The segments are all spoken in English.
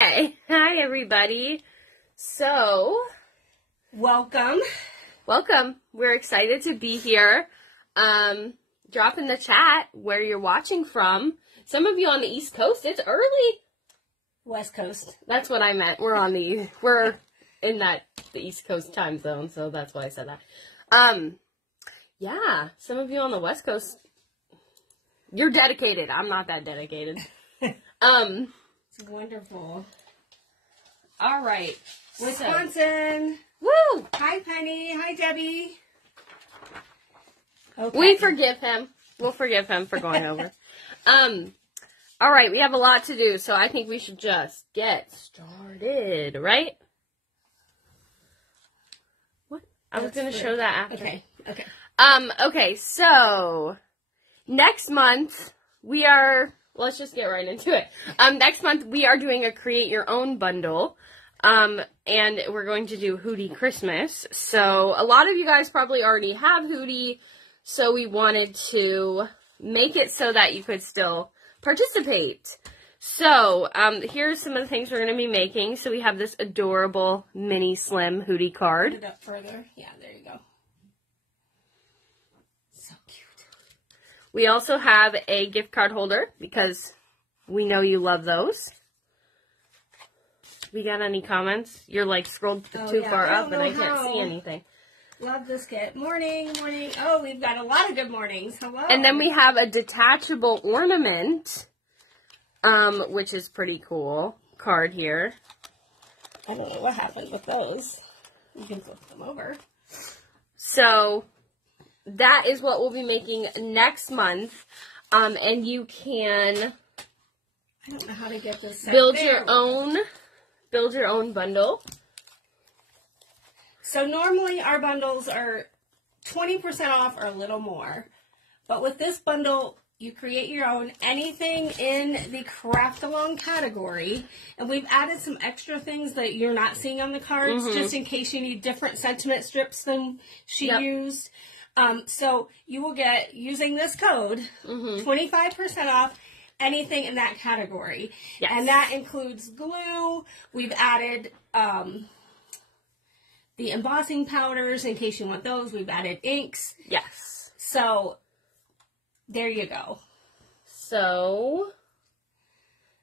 Hey, hi everybody. So, welcome. We're excited to be here. Drop in the chat where you're watching from. Some of you on the East Coast, it's early. West Coast. That's what I meant. We're in the East Coast time zone, so that's why I said that. Yeah, some of you on the West Coast, you're dedicated. I'm not that dedicated. It's wonderful. All right. Wisconsin. Woo! Hi, Penny. Hi, Debbie. Okay. We forgive him. We'll forgive him for going over. All right, we have a lot to do, so I think we should just get started, right? What? I was going to show that after. Okay. Okay, so next month let's just get right into it. Next month we are doing a create your own bundle. And we're going to do Hootie Christmas. So a lot of you guys probably already have Hootie, so we wanted to make it so that you could still participate. So, here's some of the things we're going to be making. So we have this adorable mini slim Hootie card. Put it up further. Yeah, there you go. So cute. We also have a gift card holder because we know you love those. We got any comments? You're like scrolled too far up and I can't see anything. Love this kit. Morning. Oh, we've got a lot of good mornings. Hello. And then we have a detachable ornament, which is pretty cool. Card here. I don't know what happened with those. You can flip them over. So that is what we'll be making next month. And you can I don't know how to get this set build your own bundle. So normally our bundles are 20% off or a little more. But with this bundle, you create your own, anything in the craft along category. And we've added some extra things that you're not seeing on the cards, just in case you need different sentiment strips than she used. So you will get, using this code, 25% off anything in that category. Yes. And that includes glue. We've added the embossing powders in case you want those. We've added inks. Yes. So there you go. So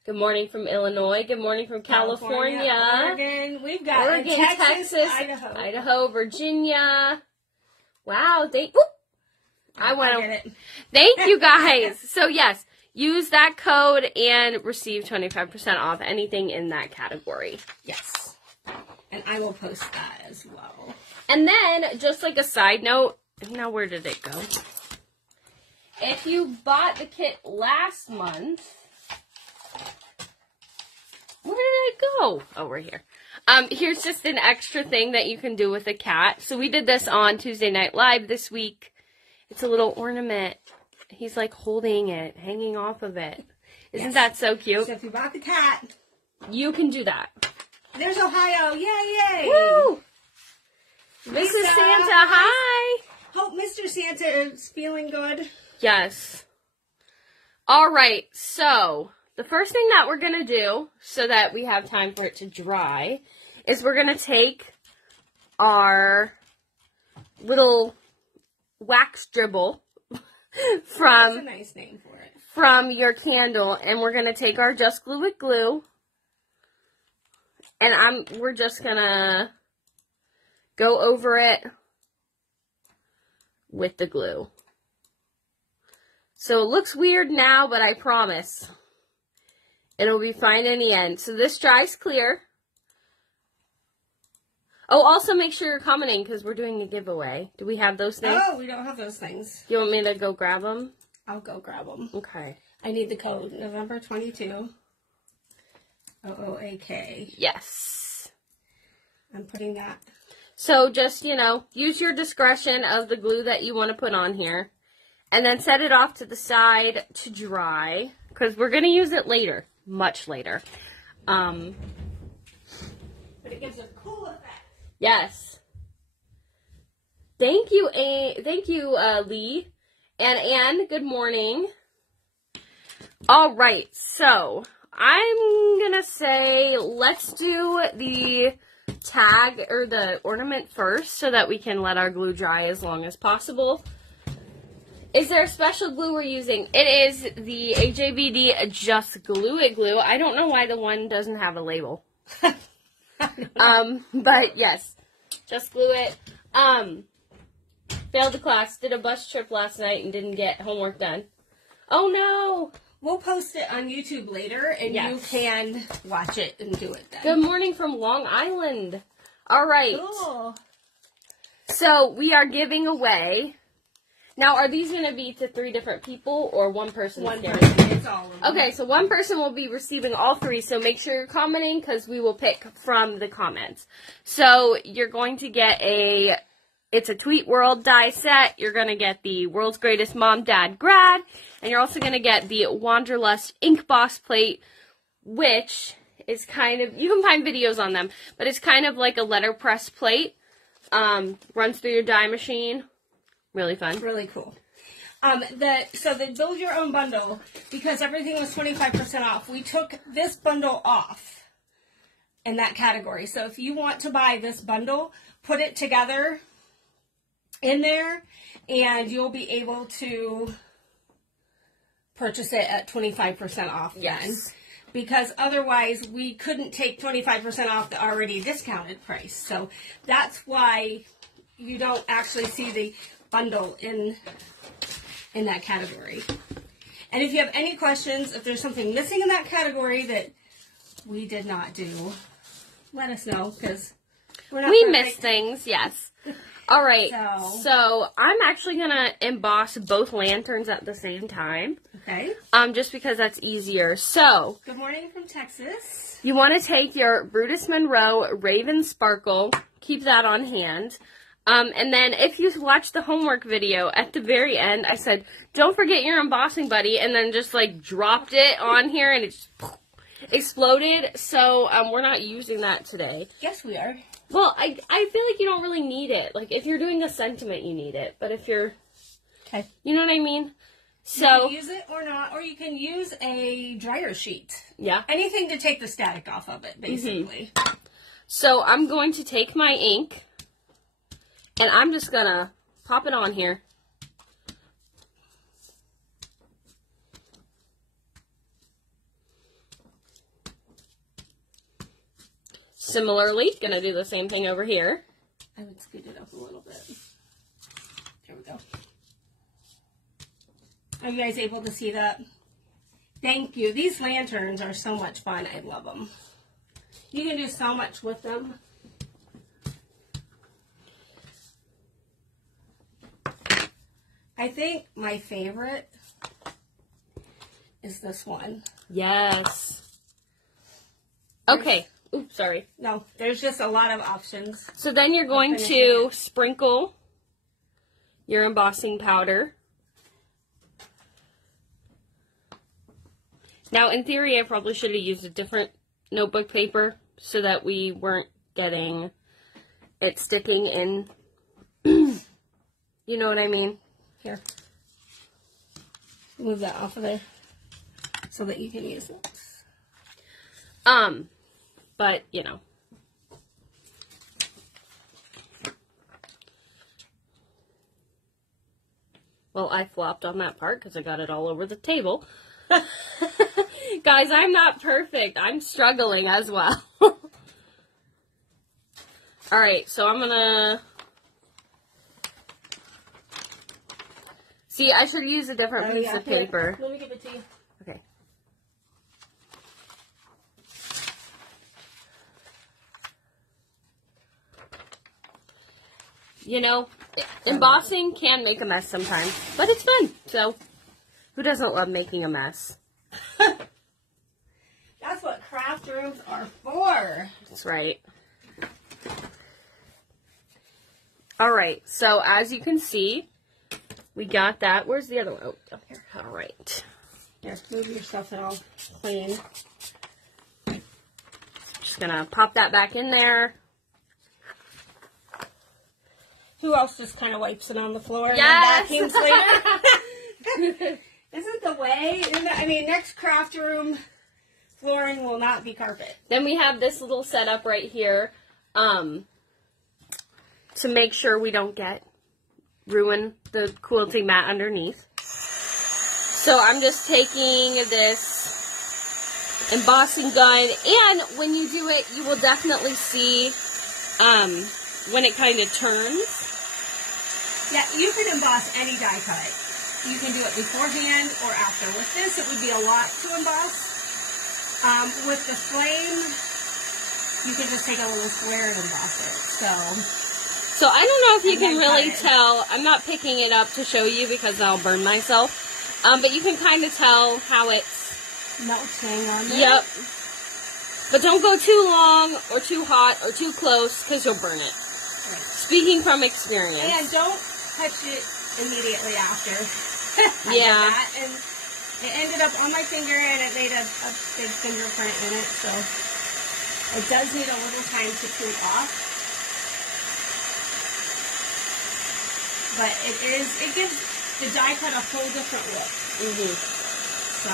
good morning from Illinois. Good morning from California. Oregon. We've got Oregon, Texas, Idaho, Virginia. Wow. Thank you guys. So yes, use that code and receive 25% off anything in that category. Yes. And I will post that as well. And then, just like a side note, now where did it go? If you bought the kit last month, where did it go? Oh, we're here. Here's just an extra thing that you can do with a cat. So we did this on Tuesday Night Live this week. It's a little ornament. He's like holding it, hanging off of it. Isn't that so cute? So if you bought the cat, you can do that. There's Ohio. Yay! Woo! Mrs. Santa, hi! Hope Mr. Santa is feeling good. Yes. All right, so the first thing that we're going to do so that we have time for it to dry is we're going to take our little wax dribble That's a nice name for it. From your candle, and we're going to take our Just Glue It glue, and we're just going to go over it with the glue. So it looks weird now, but I promise it'll be fine in the end. So this dries clear. Oh, also make sure you're commenting because we're doing a giveaway. Do we have those things? Oh, we don't have those things. Do you want me to go grab them? I'll go grab them. Okay. I need the code. November 22. OOAK. Yes. I'm putting that. So just, use your discretion of the glue that you want to put on here. And then set it off to the side to dry. Because we're going to use it later. Much later. But it gives a cool effect. Yes. Thank you, Lee. And Anne, good morning. All right, so I'm gonna say let's do the tag or the ornament first so that we can let our glue dry as long as possible. Is there a special glue we're using? It is the AJVD Just Glue It glue. I don't know why the one doesn't have a label. But yes, Just Glue It. Failed the class, did a bus trip last night and didn't get homework done. Oh no! We'll post it on YouTube later, and you can watch it and do it then. Good morning from Long Island. All right. Cool. So we are giving away. Now, are these going to be to 3 different people or one person? One person. It's all of them. Okay, so one person will be receiving all 3, so make sure you're commenting because we will pick from the comments. So you're going to get it's a Tweet World die set. You're going to get the World's Greatest Mom Dad Grad, and you're also going to get the Wanderlust Ink Boss plate, which is kind of, you can find videos on them, but it's kind of like a letterpress plate. Runs through your die machine. Really fun. Really cool. So the Build Your Own Bundle, because everything was 25% off, we took this bundle off in that category. So if you want to buy this bundle, put it together in there, and you'll be able to purchase it at 25% off then. Yes. Because otherwise we couldn't take 25% off the already discounted price. So that's why you don't actually see the bundle in that category. And if you have any questions, if there's something missing in that category that we did not do, let us know, because we miss things, yes. All right, so I'm actually going to emboss both lanterns at the same time. Okay. Just because that's easier. So, good morning from Texas. You want to take your Brutus Monroe Raven Sparkle, keep that on hand. And then if you watch the homework video, at the very end, I said, don't forget your embossing buddy, and then just like dropped it on here and it just exploded. So, we're not using that today. Yes, we are. Well, I feel like you don't really need it. Like, if you're doing a sentiment, you need it. But if you're, okay, you know what I mean? So, you can use it or not, or you can use a dryer sheet. Yeah. Anything to take the static off of it, basically. Mm-hmm. So, I'm going to take my ink, and I'm just going to pop it on here. Similarly, going to do the same thing over here. I would scoot it up a little bit. There we go. Are you guys able to see that? Thank you. These lanterns are so much fun. I love them. You can do so much with them. I think my favorite is this one. Yes. Okay. Oops, sorry. No, there's just a lot of options. So then you're going to sprinkle your embossing powder. Now, in theory, I probably should have used a different notebook paper so that we weren't getting it sticking in. You know what I mean? Here. Move that off of there so that you can use it. But, you know. Well, I flopped on that part because I got it all over the table. Guys, I'm not perfect. I'm struggling as well. Alright, so I'm gonna... See, I should use a different piece of paper. Let me give it to you. Okay. You know, embossing can make a mess sometimes, but it's fun. So, who doesn't love making a mess? That's what craft rooms are for. That's right. Alright, so as you can see, we got that. Where's the other one? Oh, up here. Alright. Here, move your stuff all clean. Just gonna pop that back in there. Who else just kind of wipes it on the floor and Yes. then vacuums later? Isn't the way? I mean, next craft room flooring will not be carpet. Then we have this little setup right here to make sure we don't ruin the quilting mat underneath. So I'm just taking this embossing gun, and when you do it, you will definitely see when it kind of turns. Yeah, you can emboss any die cut. You can do it beforehand or after. With this, it would be a lot to emboss. With the flame, you can just take a little square and emboss it. So I don't know if you can really tell. I'm not picking it up to show you because I'll burn myself. But you can kind of tell how it's melting on there. Yep. But don't go too long or too hot or too close because you'll burn it. Right. Speaking from experience. And don't touch it immediately after. Yeah. And it ended up on my finger and it made a big fingerprint in it. So it does need a little time to cool off. But it gives the die cut a whole different look. So,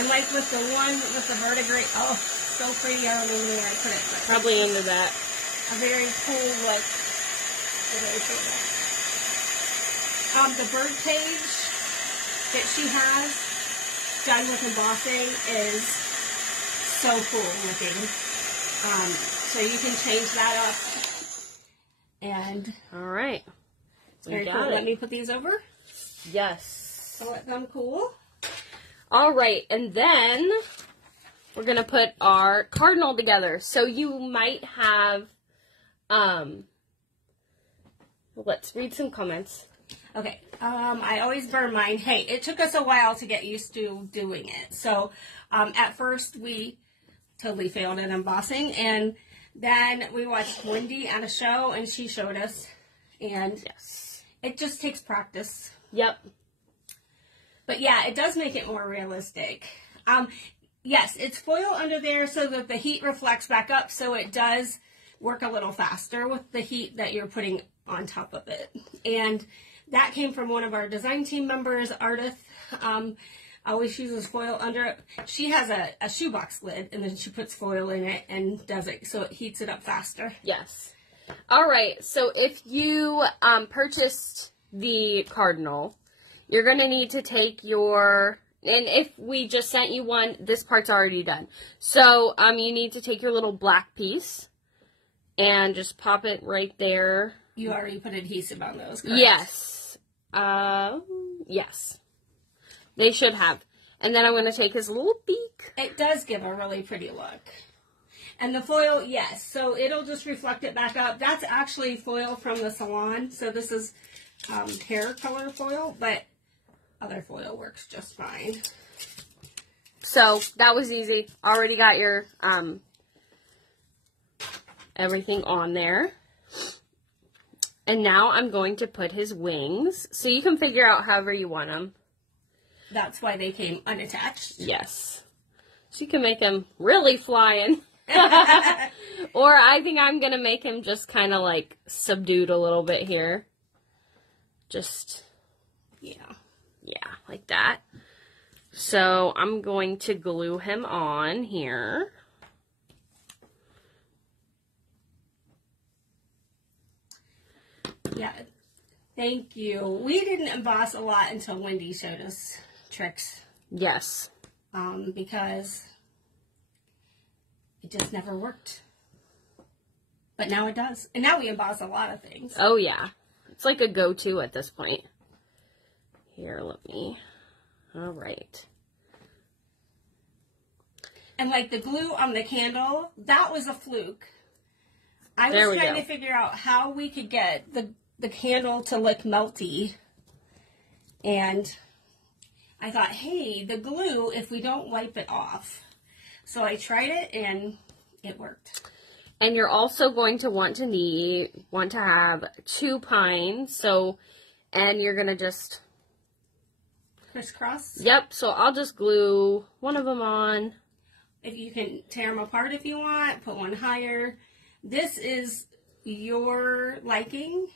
and like with the one with the vertebrae, oh, so pretty. I don't know where I put it. But probably into that. A very cool look. The bird cage that she has done with embossing is so cool looking. So you can change that up. And all right, very cool. Let me put these over. Yes. So let them cool. All right, and then we're gonna put our cardinal together. So you might have, let's read some comments. Okay. I always burn mine. Hey, it took us a while to get used to doing it. So at first we totally failed at embossing, and then we watched Wendy at a show, and she showed us, and yes, it just takes practice. Yep. But yeah, it does make it more realistic. Yes, it's foil under there so that the heat reflects back up, so it does work a little faster with the heat that you're putting on top of it. And that came from one of our design team members, Ardith. Always uses foil under it. She has a shoebox lid, and then she puts foil in it and does it, so it heats it up faster. Yes. All right, so if you purchased the cardinal, you're going to need to take your, and if we just sent you one, this part's already done. So you need to take your little black piece and just pop it right there. You already put adhesive on those, correct? Yes. Yes. They should have. And then I'm going to take his little beak. It does give a really pretty look. And the foil, yes. So it'll just reflect it back up. That's actually foil from the salon. So this is hair color foil, but other foil works just fine. So that was easy. Already got your everything on there. And now I'm going to put his wings. So you can figure out however you want them. That's why they came unattached. Yes. So you can make him really flying. Or I think I'm going to make him just kind of like subdued a little bit here. Just, yeah, like that. So I'm going to glue him on here. Yeah, thank you. We didn't emboss a lot until Wendy showed us tricks. Yes. Because it just never worked. But now it does. And now we emboss a lot of things. Oh, yeah. It's like a go-to at this point. Here, let me. All right. And like the glue on the candle, that was a fluke. I was trying to figure out how we could get the candle to look melty. And I thought, hey, the glue, if we don't wipe it off. So I tried it and it worked. And you're also going to want to have 2 pines. So, and you're going to just crisscross. Yep. So I'll just glue one of them on. If you can tear them apart if you want, put one higher. This is your liking.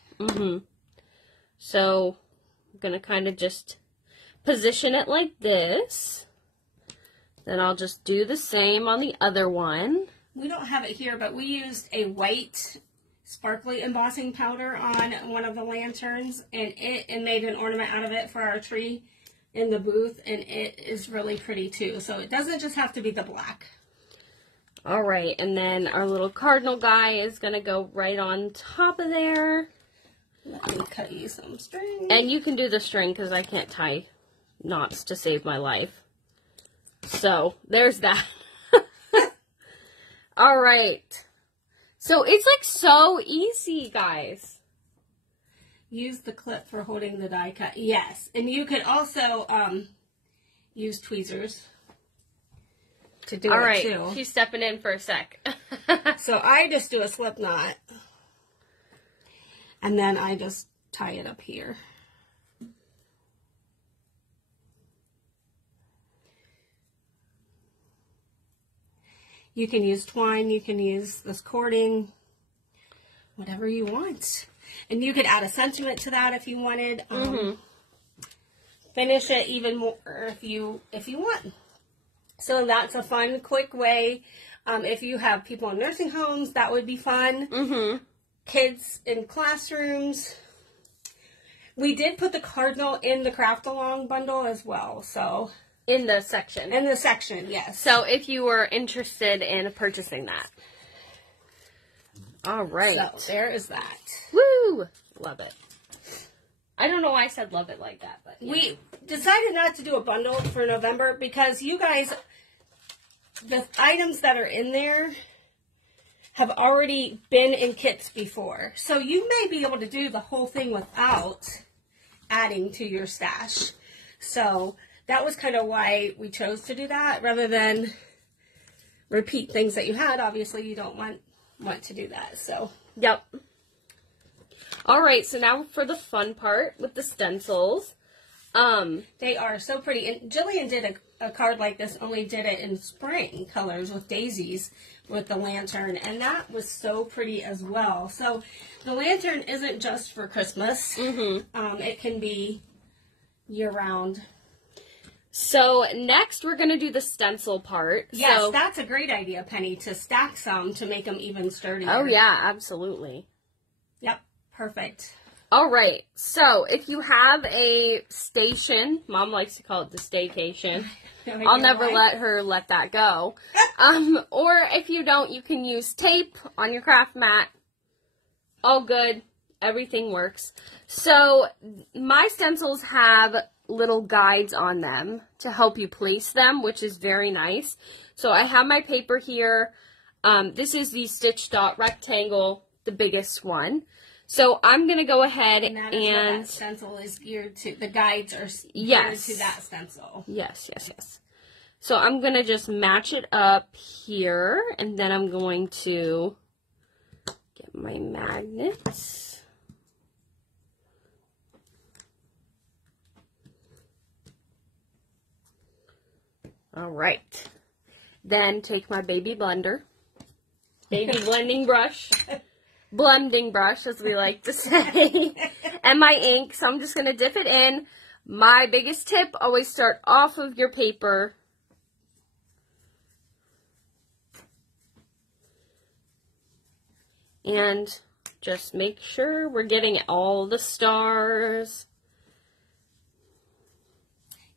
So I'm going to kind of just position it like this. Then I'll just do the same on the other one. We don't have it here, but we used a white sparkly embossing powder on one of the lanterns, and it made an ornament out of it for our tree in the booth, and it is really pretty too. So it doesn't just have to be the black. All right, and then our little cardinal guy is going to go right on top of there. Let me cut you some string. And you can do the string because I can't tie knots to save my life. So, there's that. All right. So, it's like so easy, guys. Use the clip for holding the die cut. Yes. And you could also use tweezers to do it too. All right. She's stepping in for a sec. So, I just do a slip knot. And then I just tie it up here. You can use twine, you can use this cording, whatever you want. And you could add a sentiment to that if you wanted. Finish it even more if you want. So that's a fun, quick way. If you have people in nursing homes, that would be fun. Kids in classrooms. We did put the cardinal in the craft along bundle as well, so. In the section. In the section, yes. So if you were interested in purchasing that. All right. So there is that. Woo! Love it. I don't know why I said love it like that, but we decided not to do a bundle for November because you guys, the items that are in there have already been in kits before. So you may be able to do the whole thing without adding to your stash. So that was kind of why we chose to do that rather than repeat things that you had. Obviously, you don't want to do that. So, yep. All right, so now for the fun part with the stencils. They are so pretty. And Jillian did a card like this, only did it in spring colors with daisies with the lantern. And that was so pretty as well. So the lantern isn't just for Christmas. It can be year-round. So next we're going to do the stencil part. Yes, so, that's a great idea, Penny, to stack some to make them even sturdier. Oh, yeah, absolutely. Yep, perfect. All right, so if you have a station, Mom likes to call it the staycation. I'll never let that go. Or if you don't, you can use tape on your craft mat. All good. Everything works. So my stencils have little guides on them to help you place them, which is very nice. So I have my paper here. This is the Stitch Dot rectangle, the biggest one. So I'm going to go ahead and that is what that stencil is geared to. The guides are geared to that stencil. Yes, yes, yes. So I'm going to just match it up here, and then I'm going to get my magnets. All right. Then take my baby blender, baby blending brush, blending brush, as we like to say, and my ink. So I'm just going to dip it in. My biggest tip, always start off of your paper. And just make sure we're getting all the stars.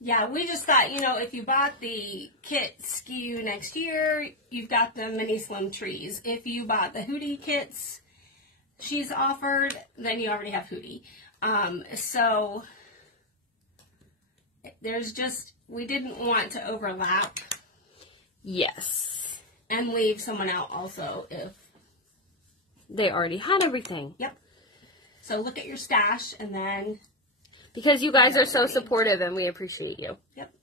Yeah, we just thought, you know, if you bought the kit SKU next year, you've got the mini slim trees. If you bought the Hootie kits she's offered, then you already have Hootie. So there's just, we didn't want to overlap. Yes. And leave someone out also if they already had everything. Yep. So look at your stash and then... Because you guys are so supportive and we appreciate you. Yep.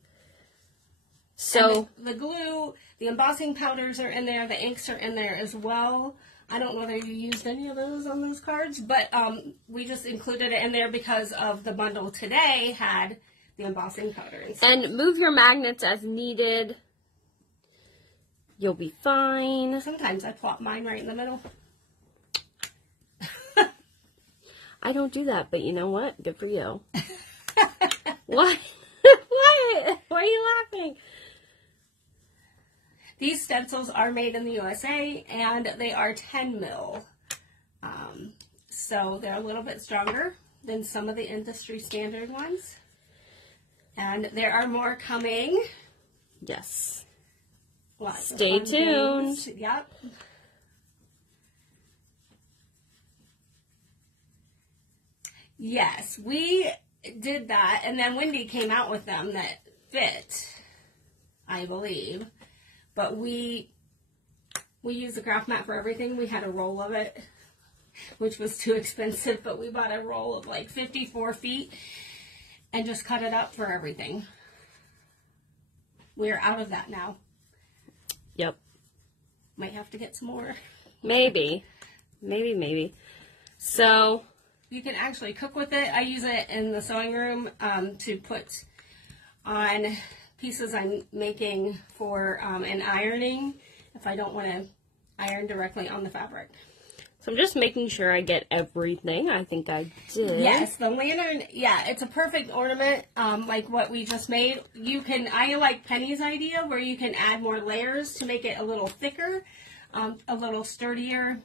So the glue, the embossing powders are in there, the inks are in there as well. I don't know whether you used any of those on those cards, but we just included it in there because of the bundle today had the embossing powder. And move your magnets as needed. You'll be fine. Sometimes I plop mine right in the middle. I don't do that, but you know what? Good for you. What? it. Why are you laughing? These stencils are made in the USA, and they are 10 mil. So they're a little bit stronger than some of the industry standard ones. And there are more coming. Yes. Lots of Stay fun tuned. things. Yep. Yes, we did that, and then Wendy came out with them that fit, I believe. But we use the craft mat for everything. We had a roll of it, which was too expensive, but we bought a roll of like 54 feet and just cut it up for everything. We're out of that now. Yep. Might have to get some more. Maybe. Maybe. So you can actually cook with it. I use it in the sewing room to put on pieces I'm making for an ironing if I don't want to iron directly on the fabric. I'm just making sure I get everything. I think I did. Yes, the lantern, yeah, it's a perfect ornament, like what we just made. I like Penny's idea where you can add more layers to make it a little thicker, a little sturdier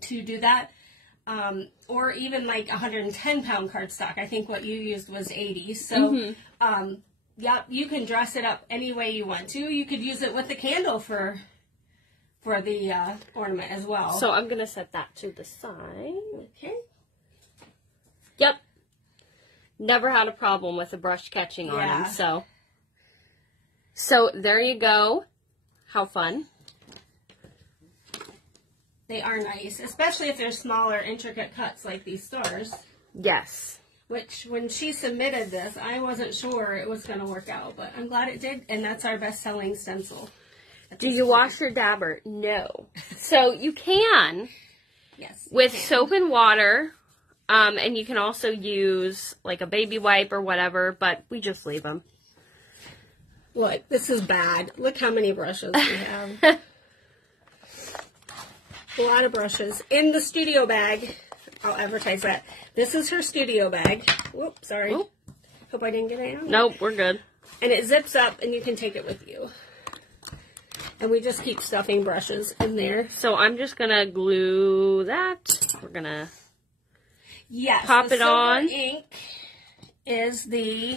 to do that. Or even like 110-pound cardstock. I think what you used was 80. So, yep, you can dress it up any way you want to. You could use it with the candle for the ornament as well. So I'm going to set that to the side. Okay. Yep. Never had a problem with the brush catching on them. So there you go. How fun. They are nice, especially if they're smaller, intricate cuts like these stars. Yes. Which, when she submitted this, I wasn't sure it was going to work out, but I'm glad it did, and that's our best-selling stencil. Do you wash your dabber? No. So you can. Yes. With soap and water, and you can also use like a baby wipe or whatever, but we just leave them. Look, this is bad. Look how many brushes we have. A lot of brushes. In the studio bag, I'll advertise that. This is her studio bag. Whoops, sorry. Oop. Hope I didn't get it out. Nope, we're good. And it zips up, and you can take it with you. And we just keep stuffing brushes in there. So I'm just going to glue that. We're going to pop it on. The ink is the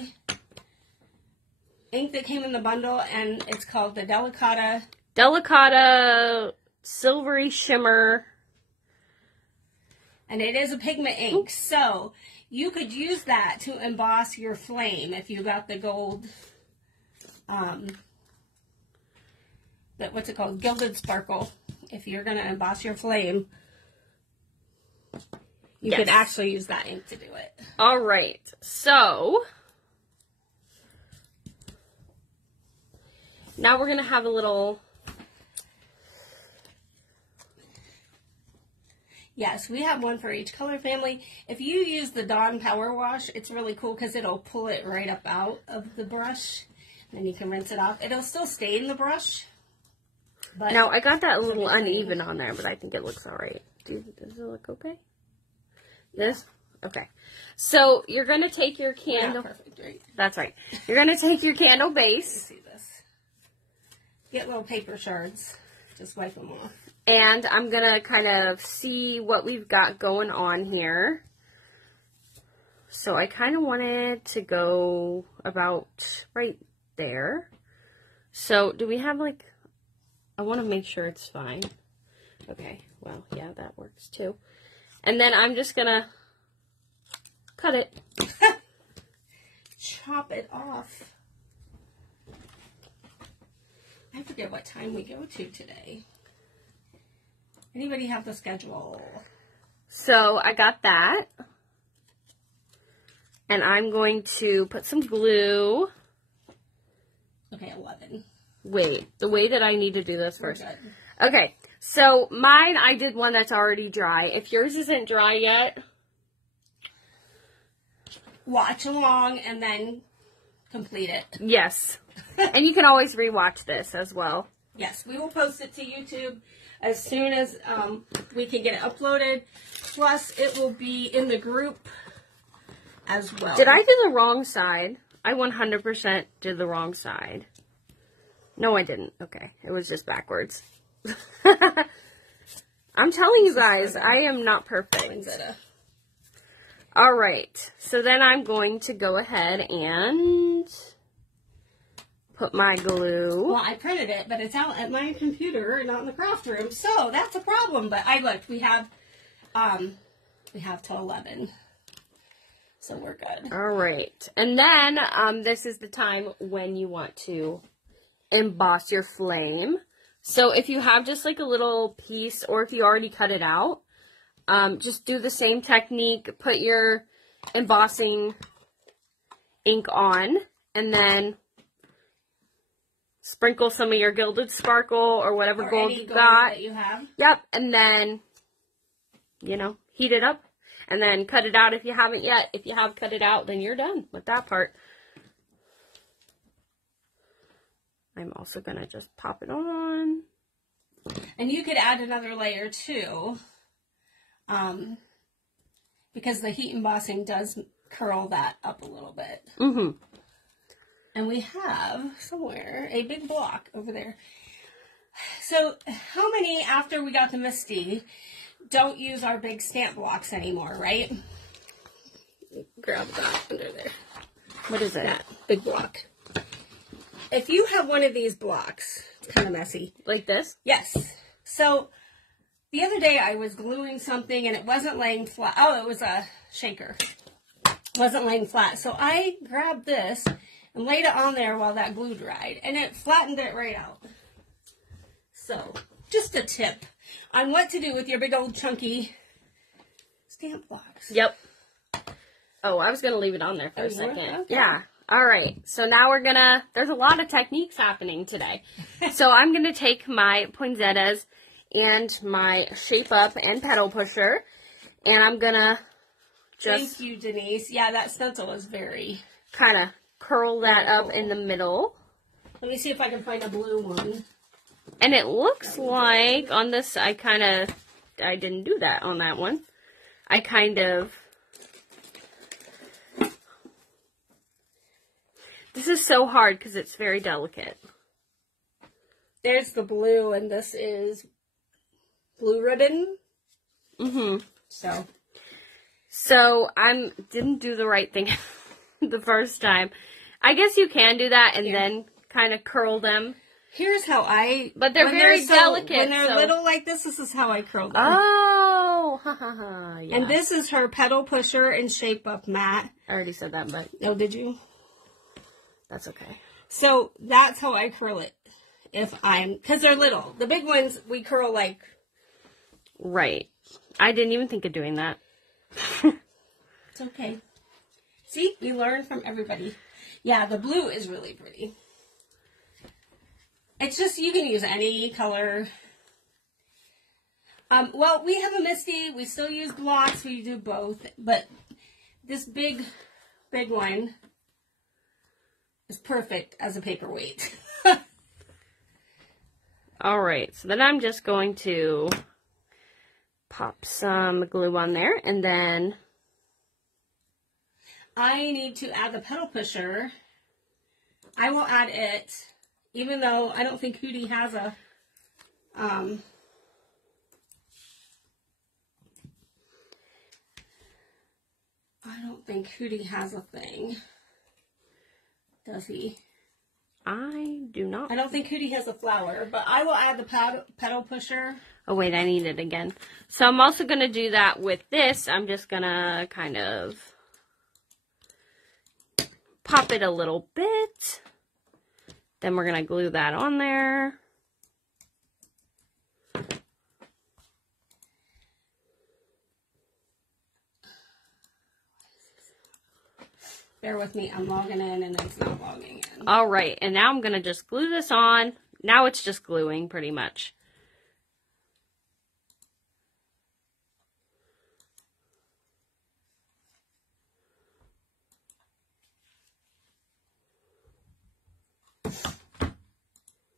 ink that came in the bundle, and it's called the Delicata Silvery Shimmer. And it is a pigment ink. So you could use that to emboss your flame if you got the gold, what's it called? Gilded Sparkle. If you're going to emboss your flame, you could actually use that ink to do it. All right. So now we're going to have a little... Yes, we have one for each color family. If you use the Dawn Power Wash, it's really cool because it'll pull it right up out of the brush. And then you can rinse it off. It'll still stay in the brush. But now, I got that a little uneven on there, but I think it looks all right. Does it look okay? This? Okay. So, you're going to take your candle... Yeah, perfect, right? That's right. You're going to take your candle base. See this. Get little paper shards. Just wipe them off. And I'm going to kind of see what we've got going on here. So, I kind of wanted to go about right there. So, do we have like... I want to make sure it's fine. Okay, well, yeah, that works too. And then I'm just going to cut it. Chop it off. I forget what time we go to today. Anybody have the schedule? So I got that. And I'm going to put some glue. Okay, 11. Wait, the way that I need to do this first. Okay, so mine, I did one that's already dry. If yours isn't dry yet, watch along and then complete it. Yes. And you can always rewatch this as well. Yes, we will post it to YouTube as soon as we can get it uploaded. Plus, it will be in the group as well. Did I do the wrong side? I 100% did the wrong side. No, I didn't. Okay, it was just backwards. I'm telling you guys, I am not perfect. All right, so then I'm going to go ahead and put my glue. Well, I printed it, but it's out at my computer, not in the craft room, so that's a problem. But I looked. We have till 11, so we're good. All right, and then this is the time when you want to emboss your flame. So if you have just like a little piece, or if you already cut it out, just do the same technique. Put your embossing ink on, and then sprinkle some of your gilded sparkle or whatever gold you got. That you have. Yep, and then, you know, heat it up, and then cut it out if you haven't yet. If you have cut it out, then you're done with that part. I'm also going to just pop it on. And you could add another layer too, because the heat embossing does curl that up a little bit. Mm-hmm. And we have somewhere a big block over there. So how many, after we got the Misty, don't use our big stamp blocks anymore, right? Grab that under there. What is it? That big block. If you have one of these blocks, it's kind of messy. Like this? Yes. So the other day I was gluing something and it wasn't laying flat. Oh, it was a shaker. It wasn't laying flat. So I grabbed this and laid it on there while that glue dried, and it flattened it right out. So, just a tip on what to do with your big old chunky stamp blocks. Yep. Oh, I was going to leave it on there for a second. Okay. Yeah. All right. So now we're going to, there's a lot of techniques happening today. So I'm going to take my poinsettias and my Shape Up and Petal Pusher, and I'm going to just... Thank you, Denise. Yeah, that stencil is very... kind of curl that up in the middle. Let me see if I can find a blue one. And it looks like on this, I didn't do that on that one. I kind of, this is so hard because it's very delicate. There's the blue, and this is blue ribbon. Mm-hmm. So I didn't do the right thing the first time. I guess you can do that and then kind of curl them. Here's how but they're very delicate. When they're little like this is how I curl them. Oh, ha ha ha. Yeah. And this is her Petal Pusher and Shape Up mat. I already said that, but. Oh, did you? That's okay. So that's how I curl it. Because they're little. The big ones, we curl like. Right. I didn't even think of doing that. It's okay. See, we learn from everybody. Yeah, the blue is really pretty. It's just, you can use any color. Well, we have a Misty. We still use blocks. We do both. But this big one is perfect as a paperweight. All right. So then I'm just going to pop some glue on there, and then I need to add the Petal Pusher. I will add it, even though I don't think Hootie has a, I don't think Hootie has a thing. Does he? I do not. I don't think Hootie has a flower, but I will add the Petal Pusher. Oh, wait, I need it again. So I'm also going to do that with this. I'm just going to kind of pop it a little bit. Then we're going to glue that on there. Bear with me, I'm logging in and it's not logging in. All right, and now I'm going to just glue this on. Now it's just gluing pretty much.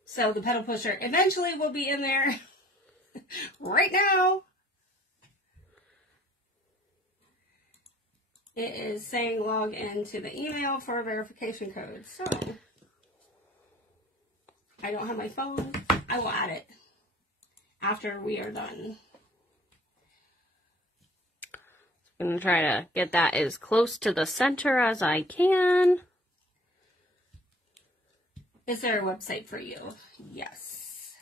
So the Petal Pusher eventually will be in there. Right now. It is saying log into the email for a verification code. So, I don't have my phone. I will add it after we are done. I'm going to try to get that as close to the center as I can. Is there a website for you? Yes.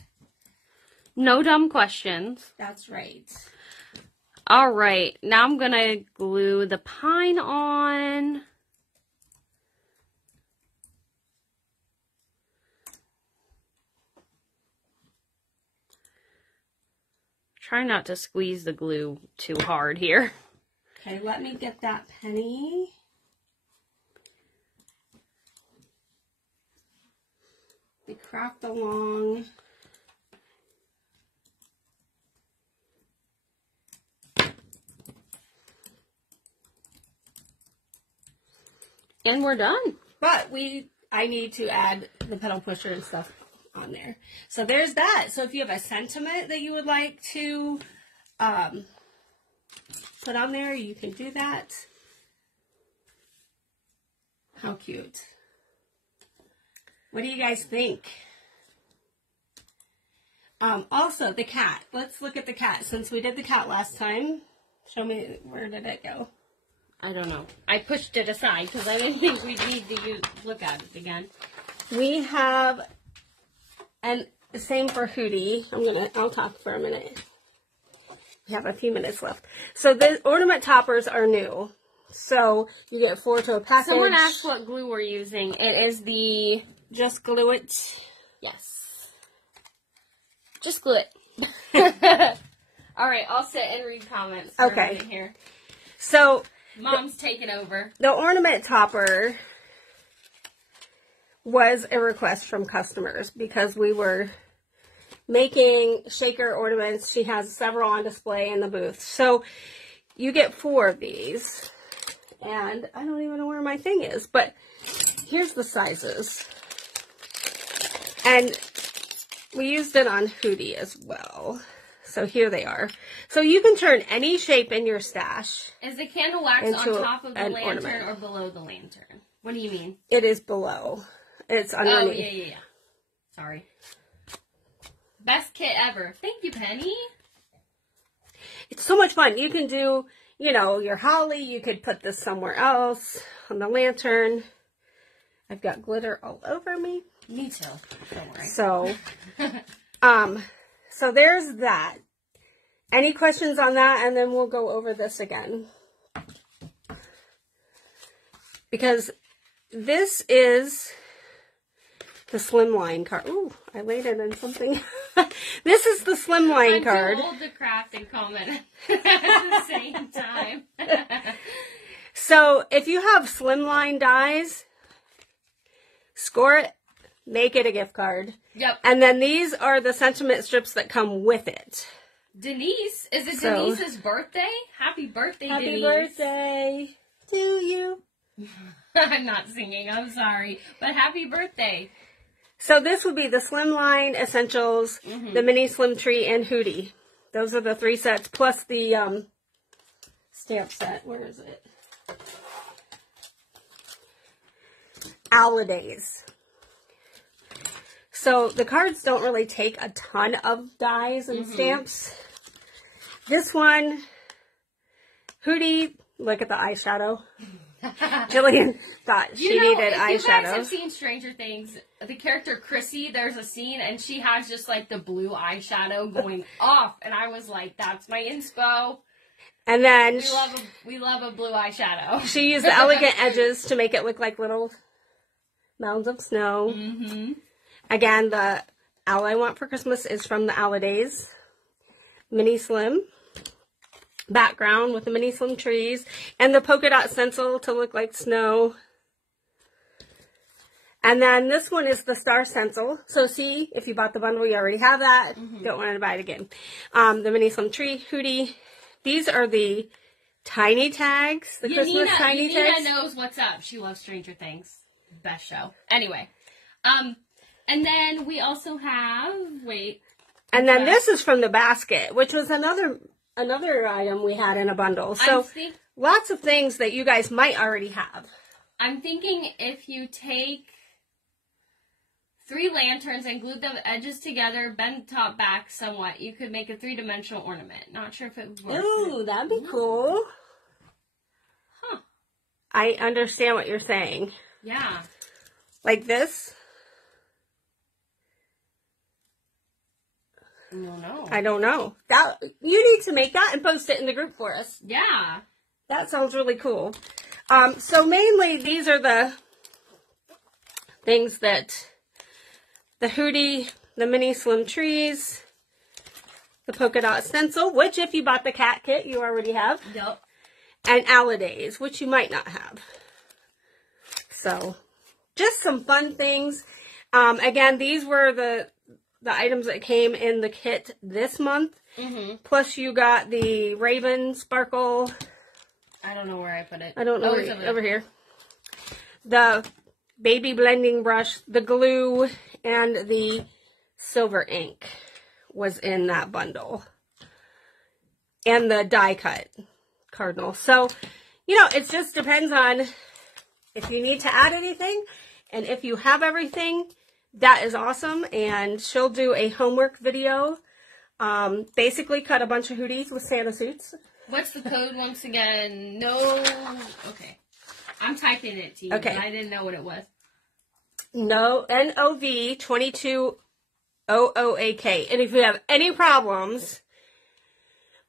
No dumb questions. That's right. All right, now I'm going to glue the pine on. Try not to squeeze the glue too hard here. Okay, let me get that penny. We craft along. And we're done. But I need to add the pedal pusher and stuff on there. So there's that. So if you have a sentiment that you would like to put on there, you can do that. How cute. What do you guys think? Also, the cat. Let's look at the cat. Since we did the cat last time, show me, where did it go? I don't know. I pushed it aside because I didn't think we'd need to look at it again. We have, and the same for Hootie. I'll talk for a minute. We have a few minutes left. So the ornament toppers are new. So you get 4 to a package. Someone asked what glue we're using. It is the... Just glue it. Yes. Just glue it. All right, I'll sit and read comments for a minute here. So... Mom's taking over. The ornament topper was a request from customers because we were making shaker ornaments. She has several on display in the booth. So you get 4 of these. And I don't even know where my thing is, but here's the sizes. And we used it on Hootie as well. So here they are. So you can turn any shape in your stash. Is the candle wax on top of the lantern ornament. or below the lantern? What do you mean? It is below. It's underneath. Oh, yeah. Sorry. Best kit ever. Thank you, Penny. It's so much fun. You can do, you know, your holly. You could put this somewhere else on the lantern. I've got glitter all over me. Me too. Don't worry. So, so there's that. Any questions on that? And then we'll go over this again. Because this is the slimline card. Ooh, I laid it in something. This is the slimline card. I'm too old to craft and comment at the same time. So if you have slimline dies, score it, make it a gift card. Yep. And then these are the sentiment strips that come with it. Denise, is it Denise's birthday? Happy birthday, Denise. Happy birthday to you. I'm not singing, I'm sorry. But happy birthday. So this would be the Slimline Essentials, the Mini Slim Tree, and Hootie. Those are the 3 sets, plus the stamp set. Where is it? Holidays. So the cards don't really take a ton of dies and stamps. This one, Hootie, look at the eyeshadow. Jillian thought she needed eyeshadow. If you guys have seen Stranger Things, the character Chrissy, there's a scene and she has just like the blue eyeshadow going off. And I was like, that's my inspo. And then we love a blue eyeshadow. She used the elegant edges to make it look like little mounds of snow. Again, the owl I want for Christmas is from the Holidays. Mini Slim background with the Mini Slim trees. And the polka dot stencil to look like snow. And then this one is the star stencil. So see, if you bought the bundle, you already have that. Don't want to buy it again. The Mini Slim tree, Hootie. These are the tiny tags. The Christmas tiny tags. Yanina knows what's up. She loves Stranger Things. Best show. Anyway. And then we also have, and then this is from the basket, which was another another item we had in a bundle. So lots of things that you guys might already have. I'm thinking if you take 3 lanterns and glue the edges together, bend the top back somewhat, you could make a 3-dimensional ornament. Not sure if it would work. Ooh, that'd be cool. Huh. I understand what you're saying. Yeah. Like this? No. I don't know. That you need to make that and post it in the group for us. Yeah. That sounds really cool. So mainly these are the things that the Hootie, the mini slim trees, the polka dot stencil, which if you bought the cat kit, you already have. Yep. And Aladays, which you might not have. So just some fun things. Again, these were the items that came in the kit this month. Mm-hmm. Plus you got the Raven Sparkle. I don't know where I put it. I don't know. Over here. The baby blending brush, the glue, and the silver ink was in that bundle. And the die cut Cardinal. So, you know, it just depends on if you need to add anything. And if you have everything, that is awesome. And she'll do a homework video. Basically cut a bunch of Hooties with Santa suits. What's the code once again? No. Okay. I'm typing it to you. Okay. But I didn't know what it was. No, NOV 22 OOAK. And if you have any problems,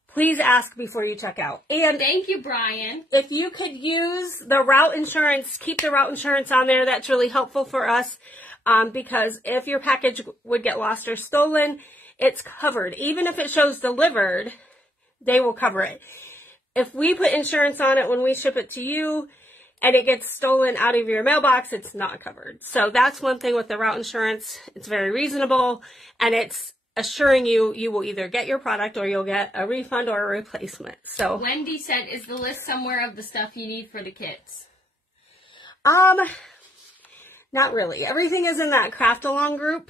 please ask before you check out. And thank you, Brian. If you could use the route insurance, keep the route insurance on there. That's really helpful for us. Because if your package would get lost or stolen, it's covered. Even if it shows delivered, they will cover it. If we put insurance on it when we ship it to you and it gets stolen out of your mailbox, it's not covered. So that's one thing with the route insurance. It's very reasonable and it's assuring you will either get your product or you'll get a refund or a replacement. So Wendy said, is the list somewhere of the stuff you need for the kits? Not really. Everything is in that craft along group.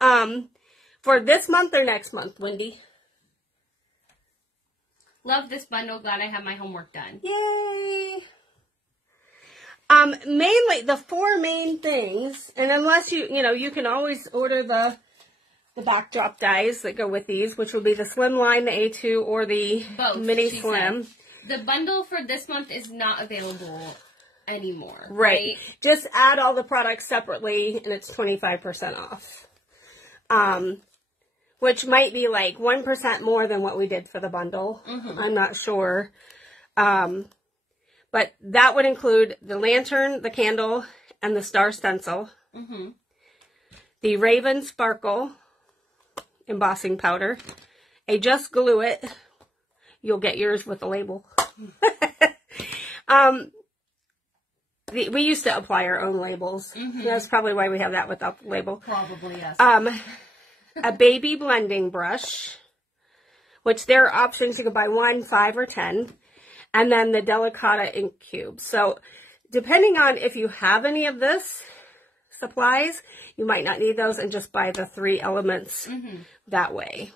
For this month or next month, Wendy? Love this bundle. Glad I have my homework done. Yay! Mainly the 4 main things, and unless you can always order the backdrop dies that go with these, which would be the slim line, the A2, or the mini slim. The bundle for this month is not available anymore. Right. Just add all the products separately, and it's 25% off. Which might be like 1% more than what we did for the bundle. Mm-hmm. I'm not sure. But that would include the lantern, the candle, and the star stencil. Mm-hmm. The Raven Sparkle embossing powder. Just glue it. You'll get yours with the label. We used to apply our own labels. Mm-hmm. That's probably why we have that without the label. Probably, yes. A baby blending brush, which there are options. You can buy 1, 5, or 10. And then the Delicata ink cube. So depending on if you have any of this supplies, you might not need those and just buy the 3 elements that way.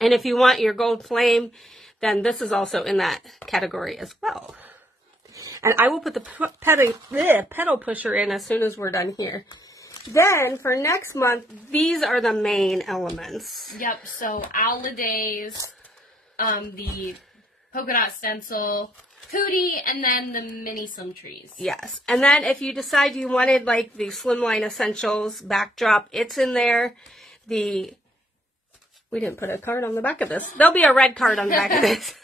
And if you want your gold flame, then this is also in that category as well. And I will put the pedal pusher in as soon as we're done here. Then, for next month, these are the main elements. Yep, so Aladays, the polka dot stencil, Hootie, and then the mini slim trees. Yes, and then if you decide you wanted, like, the Slimline Essentials backdrop, it's in there. We didn't put a card on the back of this. There'll be a red card on the back of this.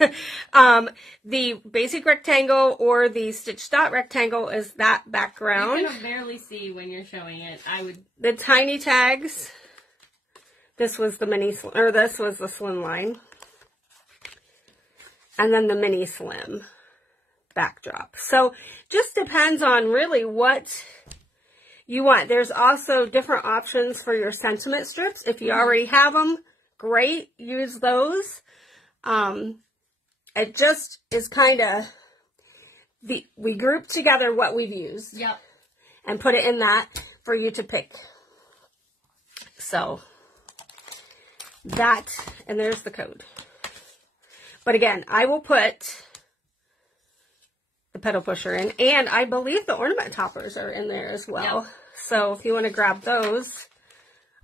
The basic rectangle or the stitch dot rectangle is that background. You can barely see when you're showing it. The tiny tags. This was the this was the slim line. And then the mini slim backdrop. So just depends on really what you want. There's also different options for your sentiment strips. If you already have them, great, use those. It just is kind of, we group together what we've used. Yep. And put it in that for you to pick. So, that, and there's the code. But again, I will put the pedal pusher in, and I believe the ornament toppers are in there as well. Yep. So if you want to grab those,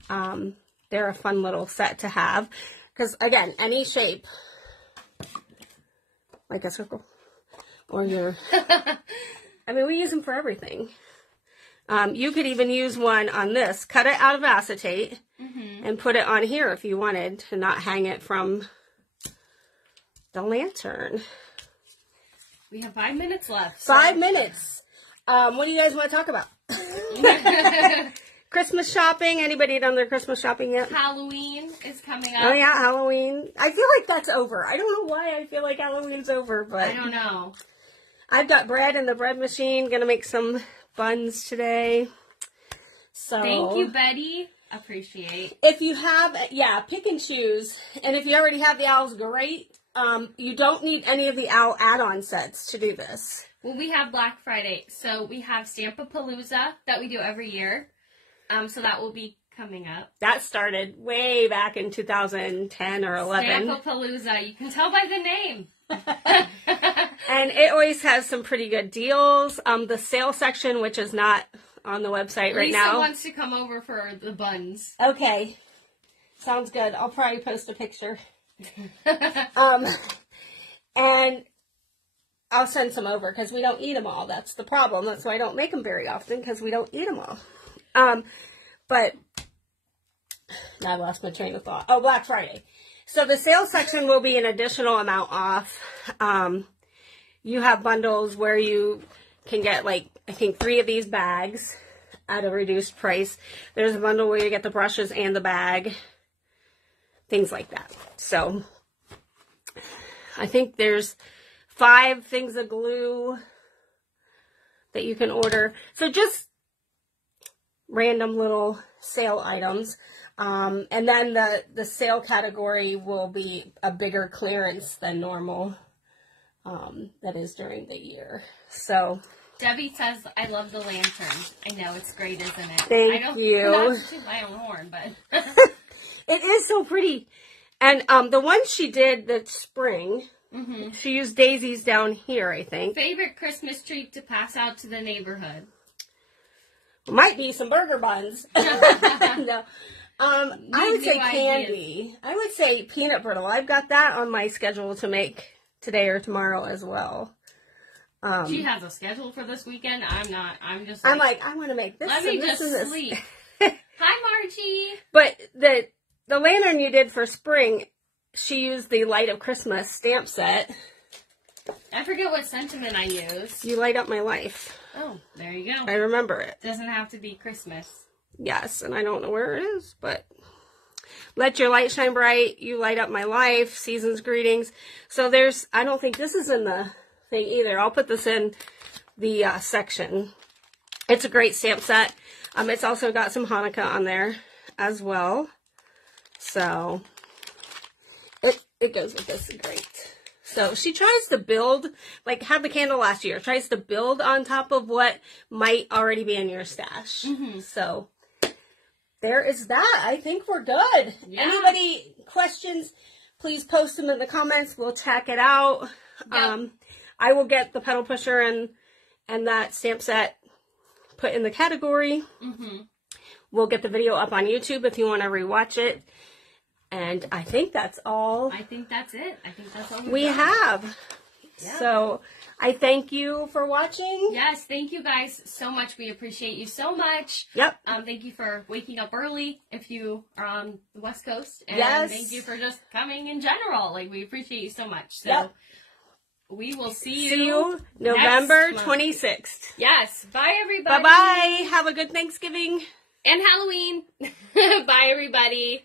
they're a fun little set to have. Because again, any shape, like a circle, or your, I mean, we use them for everything. You could even use one on this, cut it out of acetate, and put it on here if you wanted to not hang it from the lantern. We have 5 minutes left. 5 minutes. What do you guys want to talk about? Christmas shopping. Anybody done their Christmas shopping yet? Halloween is coming up. Oh yeah, Halloween. I feel like that's over. I don't know why I feel like Halloween's over, but I don't know. I've got bread in the bread machine. Gonna make some buns today. So thank you, Betty. Appreciate. If you have, yeah, pick and choose. And if you already have the owls, great. You don't need any of the owl add-on sets to do this. Well, we have Black Friday, so we have Stampapalooza that we do every year. So that will be coming up. That started way back in 2010 or 11. Stampapalooza, you can tell by the name. And it always has some pretty good deals. The sale section, which is not on the website right now. Lisa wants to come over for the buns. Okay. Sounds good. I'll probably post a picture. And I'll send some over because we don't eat them all. That's the problem. That's why I don't make them very often, because we don't eat them all. But now I lost my train of thought. Oh, Black Friday. So the sales section will be an additional amount off. You have bundles where you can get, like, I think 3 of these bags at a reduced price. There's a bundle where you get the brushes and the bag. Things like that. So I think there's 5 things of glue that you can order. So just random little sale items. And then the sale category will be a bigger clearance than normal. That is during the year. So Debbie says, I love the lantern. I know, it's great, isn't it? Thank you. Not to toot my own horn, but... It is so pretty. And the one she did that spring, she used daisies down here, I think. Favorite Christmas treat to pass out to the neighborhood? Might be some burger buns. No. I would say candy. I would say peanut brittle. I've got that on my schedule to make today or tomorrow as well. She has a schedule for this weekend. I'm not. I'm just like, I want to make this. Let me just sleep. Hi, Margie. But the lantern you did for spring, she used the Light of Christmas stamp set. I forget what sentiment I used. You light up my life. Oh, there you go. I remember it. Doesn't have to be Christmas. Yes, and I don't know where it is, but let your light shine bright. You light up my life. Season's greetings. So there's, I don't think this is in the thing either. I'll put this in the section. It's a great stamp set. It's also got some Hanukkah on there as well. So it goes with this great. So she tries to build, like had the candle last year, tries to build on top of what might already be in your stash. So there is that. I think we're good. Yeah. Anybody questions, please post them in the comments. We'll check it out. Yep. I will get the pedal pusher and that stamp set put in the category. We'll get the video up on YouTube if you want to rewatch it. And I think that's all. I think that's it. I think that's all we have. Yep. So I thank you for watching. Yes, thank you guys so much. We appreciate you so much. Yep. Thank you for waking up early if you are on the West Coast. And thank you for just coming in general. Like, we appreciate you so much. So we will see you November 26th. Yes. Bye, everybody. Bye-bye. Have a good Thanksgiving. And Halloween. Bye, everybody.